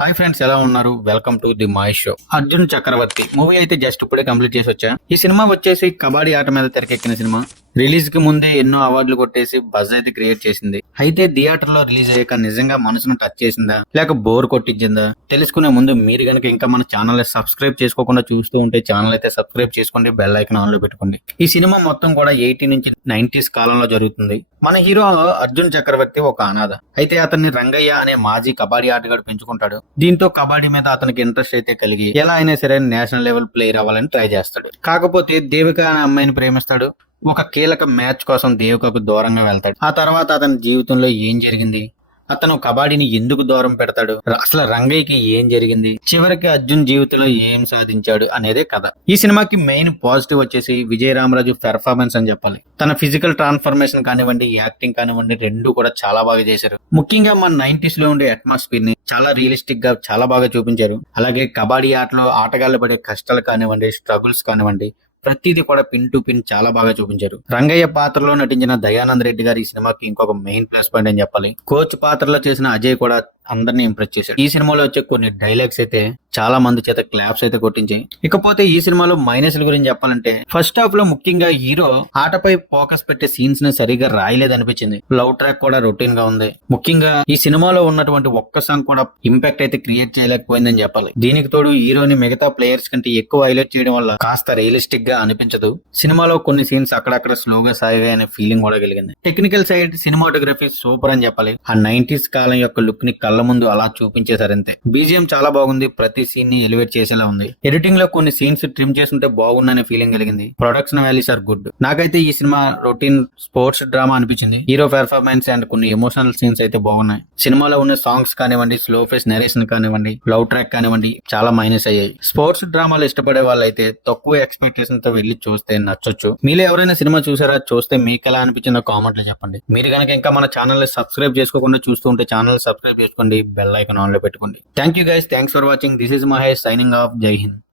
Hi friends, ఎలా ఉన్నారు? Welcome to the my show. Arjun Chakravarthy movie అయితే జస్ట్ ఇప్పుడే కంప్లీట్ చేసి వచ్చా. ఈ సినిమా వచ్చేసి కబడ్డీ ఆట మీద తెరకెక్కిన సినిమా. రిలీజ్ కి ముందే ఎన్నో అవార్డులు కొట్టేసి బజ్ అయితే క్రియేట్ చేసింది. అయితే థియేటర్ లో రిలీజ్ అయ్యాక నిజంగా మనసును టచ్ చేసిందా లేక బోర్ కొట్టించిందా తెలుసుకునే ముందు మీరు గనక ఇంకా మన ఛానల్ సబ్స్క్రైబ్ చేసుకోకుండా చూస్తూ ఉంటే ఛానల్ అయితే సబ్స్క్రైబ్ చేసుకోండి, బెల్ ఐకాన్ ఆన్ లో పెట్టుకోండి. ఈ సినిమా మొత్తం కూడా 80 నుంచి 90s కాలంలో జరుగుతుంది. మన హీరో అర్జున్ చక్రవర్తి ఒక అనాథ. అయితే అతన్ని రంగయ్య అనే మాజీ కబడ్డీ ఆటగాడు పెంచుకుంటాడు. దీంతో కబడ్డీ మీద అతనికి ఇంట్రెస్ట్ అయితే కలిగి ఎలా అయినా సరే నేషనల్ లెవెల్ ప్లేయర్ అవ్వాలని ట్రై చేస్తాడు. కాకపోతే దేవిక అనే అమ్మాయిని ప్రేమిస్తాడు. ఒక కీలక మ్యాచ్ కోసం దేవికకు దూరంగా వెళ్తాడు. ఆ తర్వాత అతని జీవితంలో ఏం జరిగింది, అతను కబడ్డీని ఎందుకు దూరం పెడతాడు, అసలు రంగయ్యకి ఏం జరిగింది, చివరికి అర్జున్ జీవితంలో ఏం సాధించాడు అనేదే కథ. ఈ సినిమాకి మెయిన్ పాజిటివ్ వచ్చేసి విజయ్ రామరాజు పెర్ఫార్మెన్స్ అని చెప్పాలి. తన ఫిజికల్ ట్రాన్స్ఫర్మేషన్ కానివ్వండి, యాక్టింగ్ కానివ్వండి, రెండు కూడా చాలా బాగా చేశారు. ముఖ్యంగా మన 90s లో ఉండే అట్మాస్ఫియర్ ని చాలా రియలిస్టిక్ గా చాలా బాగా చూపించారు. అలాగే కబడ్డీ ఆటలో ఆటగాళ్ళు పడే కష్టాలు కానివ్వండి, స్ట్రగుల్స్ కానివ్వండి, ప్రతిదీ కూడా పిన్ టు పిన్ చాలా బాగా చూపించారు. రంగయ్య పాత్రలో నటించిన దయానంద్ రెడ్డి గారు ఈ సినిమాకి ఇంకొక మెయిన్ ప్లస్ పాయింట్ అని చెప్పాలి. కోచ్ పాత్రలో చేసిన అజయ్ కూడా అందరినీ ఇంప్రెస్ చేశాడు. ఈ సినిమాలో వచ్చే కొన్ని డైలాగ్స్ అయితే చాలా మంది చేత క్లాప్స్ అయితే కొట్టించాయి. ఇకపోతే ఈ సినిమాలో మైనస్ల గురించి చెప్పాలంటే ఫస్ట్ హాఫ్ లో ముఖ్యంగా హీరో ఆటపై ఫోకస్ పెట్టే సీన్స్ ని సరిగా రాయలేదనిపించింది. లవ్ ట్రాక్ కూడా రొటీన్ గా ఉంది. ముఖ్యంగా ఈ సినిమాలో ఉన్నటువంటి ఒక్క సాంగ్ కూడా ఇంపాక్ట్ అయితే క్రియేట్ చేయలేకపోయిందని చెప్పాలి. దీనికి తోడు హీరోని మిగతా ప్లేయర్స్ కంటే ఎక్కువ హైలైట్ చేయడం వల్ల కాస్త రియలిస్టిక్ గా అనిపించదు. సినిమాలో కొన్ని సీన్స్ అక్కడక్కడ స్లోగా సాగే అనే ఫీలింగ్ కూడా కలిగింది. టెక్నికల్ సైడ్ సినిమాటోగ్రఫీ సూపర్ అని చెప్పాలి. ఆ 90s కాలం యొక్క లుక్ ని కళ్ళ ముందు అలా చూపించేశారంతే. బీజిఎం చాలా బాగుంది, ప్రతి సీన్ ని ఎలివేట్ చేసేలా ఉంది. ఎడిటింగ్ లో కొన్ని సీన్స్ ట్రిమ్ చేస్తుంటే బాగుందనే ఫీలింగ్ కలిగింది. Production values are good. నాకైతే ఈ సినిమా రొటీన్ స్పోర్ట్స్ డ్రామా అనిపించింది. హీరో పెర్ఫార్మెన్స్ అండ్ కొన్ని ఎమోషనల్ సీన్స్ అయితే బాగున్నాయి. సినిమాలో ఉన్న సాంగ్స్ కానివ్వండి, స్లో ఫేస్ నెరేషన్ కానివ్వండి, లవ్ ట్రాక్ కానివ్వండి చాలా మైనస్ అయ్యాయి. స్పోర్ట్స్ డ్రామాలు ఇష్టపడే వాళ్ళైతే తక్కువ ఎక్స్పెక్టేషన్ తో వెళ్లి చూస్తే నచ్చొచ్చు. మీలో ఎవరైనా సినిమా చూసారా? చూస్తే మీకు ఎలా అనిపించిందో కామెంట్ లో చెప్పండి. మీరు కనుక ఇంకా మన ఛానల్ సబ్స్క్రైబ్ చేసుకోకుండా చూస్తూ ఉంటే ఛానల్ సబ్స్క్రైబ్ చేసుకోండి, బెల్ ఐకాన్ ఆన్ లో పెట్టుకోండి. Thank you guys, thanks for watching. This is Mahesh signing off. జై హింద్.